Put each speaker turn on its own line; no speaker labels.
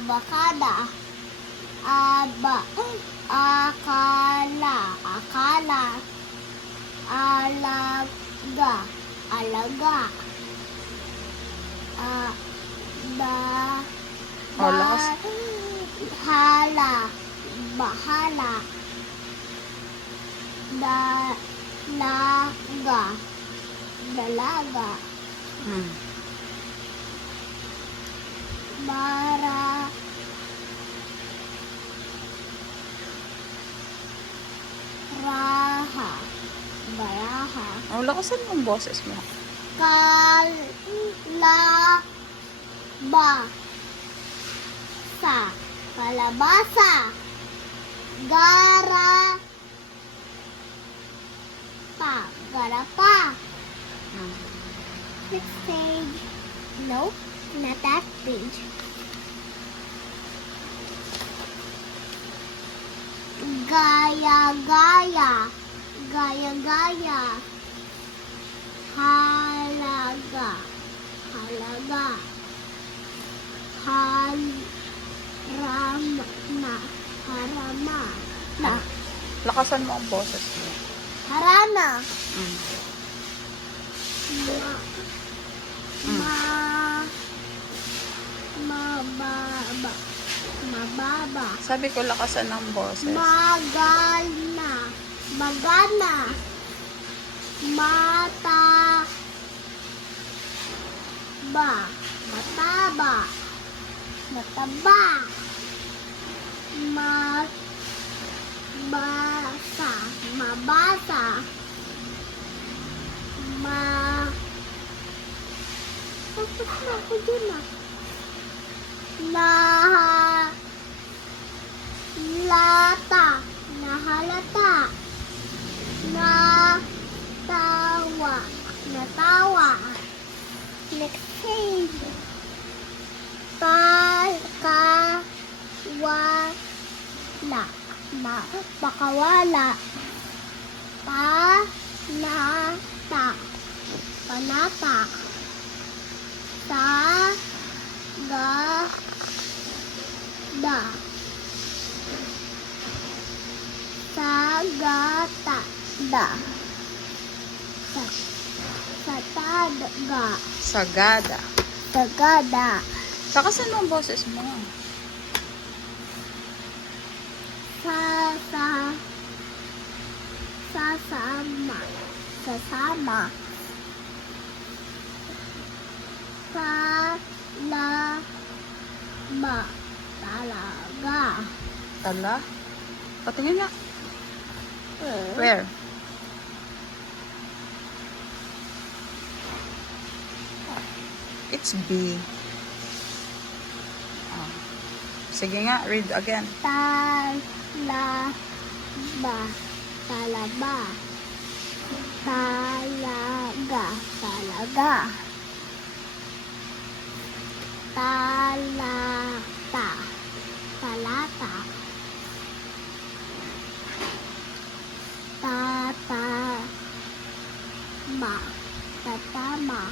abakada, aba, akala, akala, alaga, alaga, ah, ba,
Oh, lakas.
hala, bahala, dalaga, dalaga,
Mm.
Bara Baraha
Oh, lakasan mo ang boses mo.
Kalaba Sa Kalabasa Gara Pa Garapa
Mm.
Next page. Nope, not that page. Gaya. Gaya. Halaga. Halaga. Harama. Na. Harama. Na.
Lakasan mo ang boses mo.
Harana.
Mm.
Ma. Ma. Mababa. Mababa.
Sabi ko lakasan ang boses.
Magana. Magana. Ba. Mataba. Mataba. Ma. Basa. Mabasa. Ma. Tapos na ako dun ah. Na. Lata. Nahalata. Na. Tawa. Natawa. Next page. Pa. Ka. Wa. La. Ma. Pakawala. Pa. Na. Ta. Panata. Sa. Ga. Da. Sagata. Da. Sataga.
Sagada.
Sagada.
Lakasan mo ang boses mo.
Sa. Sa. Sasama. Sasama. Sa. La. Ma. Talaga.
Tala. Patingin nga.
Eh.
Where? It's B. Ah. Sige nga, read again.
Talaba. Talaba. Talaga. Talaga. Talata. Talata. Tata. Ma. Tatama.